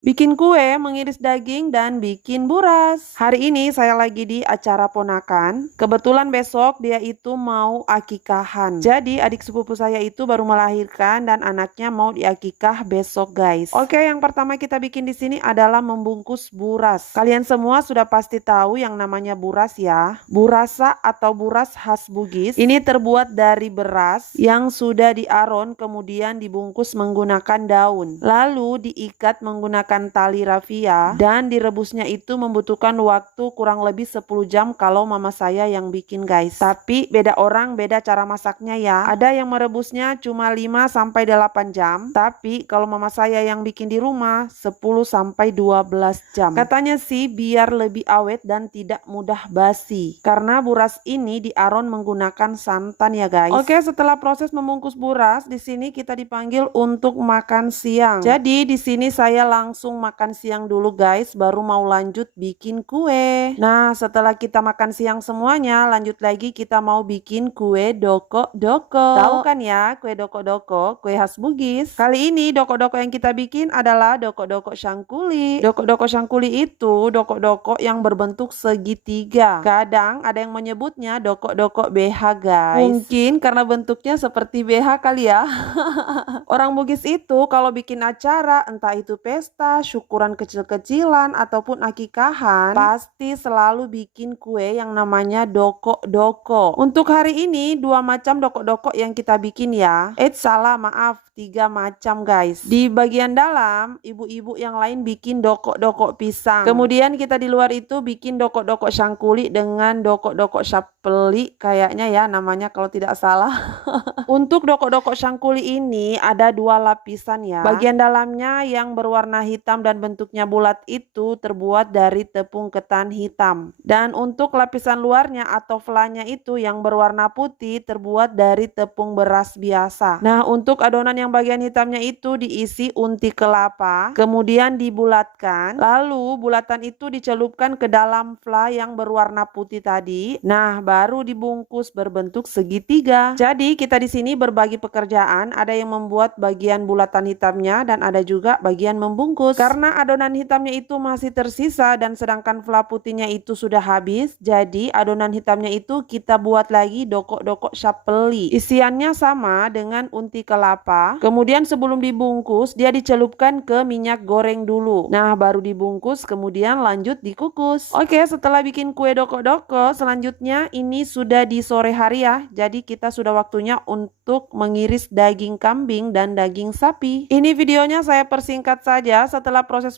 Bikin kue, mengiris daging, dan bikin buras. Hari ini saya lagi di acara ponakan. Kebetulan besok dia itu mau akikahan. Jadi adik sepupu saya itu baru melahirkan dan anaknya mau diakikah besok, guys. Oke, yang pertama kita bikin di sini adalah membungkus buras. Kalian semua sudah pasti tahu yang namanya buras ya. Burasa atau buras khas Bugis. Ini terbuat dari beras yang sudah diaron kemudian dibungkus menggunakan daun. Lalu diikat menggunakan tali rafia dan direbusnya itu membutuhkan waktu kurang lebih 10 jam kalau mama saya yang bikin, guys. Tapi beda orang beda cara masaknya ya. Ada yang merebusnya cuma 5-8 jam, tapi kalau mama saya yang bikin di rumah 10-12 jam. Katanya sih biar lebih awet dan tidak mudah basi. Karena buras ini diaron menggunakan santan ya, guys. Oke, setelah proses membungkus buras, di sini kita dipanggil untuk makan siang. Jadi di sini saya langsung makan siang dulu, guys, baru mau lanjut bikin kue. Nah, setelah kita makan siang semuanya, lanjut lagi kita mau bikin kue doko-doko. Tahu kan ya kue doko-doko, kue khas Bugis. Kali ini doko-doko yang kita bikin adalah doko-doko syangkuli. Doko-doko syangkuli itu doko-doko yang berbentuk segitiga. Kadang ada yang menyebutnya doko-doko BH, guys. Mungkin karena bentuknya seperti BH kali ya. Orang Bugis itu kalau bikin acara, entah itu pesta, syukuran kecil-kecilan, ataupun akikahan, pasti selalu bikin kue yang namanya doko-doko. Untuk hari ini, 2 macam doko-doko yang kita bikin ya. Salah, maaf. 3 macam, guys. Di bagian dalam, ibu-ibu yang lain bikin doko-doko pisang. Kemudian kita di luar itu bikin doko-doko syangkuli dengan doko-doko syapeli kayaknya ya namanya kalau tidak salah. Untuk doko-doko syangkuli ini ada 2 lapisan ya. Bagian dalamnya yang berwarna hitam dan bentuknya bulat itu terbuat dari tepung ketan hitam. Dan untuk lapisan luarnya atau flanya itu yang berwarna putih terbuat dari tepung beras biasa. Nah, untuk adonan yang bagian hitamnya itu diisi unti kelapa, kemudian dibulatkan, lalu bulatan itu dicelupkan ke dalam fla yang berwarna putih tadi. Nah, baru dibungkus berbentuk segitiga. Jadi kita di sini berbagi pekerjaan, ada yang membuat bagian bulatan hitamnya dan ada juga bagian membungkus. Karena adonan hitamnya itu masih tersisa dan sedangkan fla putihnya itu sudah habis, jadi adonan hitamnya itu kita buat lagi doko-doko syapeli. Isiannya sama dengan unti kelapa. Kemudian sebelum dibungkus, dia dicelupkan ke minyak goreng dulu. Nah, baru dibungkus, kemudian lanjut dikukus. Oke, setelah bikin kue doko-doko, selanjutnya ini sudah di sore hari ya. Jadi kita sudah waktunya untuk mengiris daging kambing dan daging sapi. Ini videonya saya persingkat saja. Setelah proses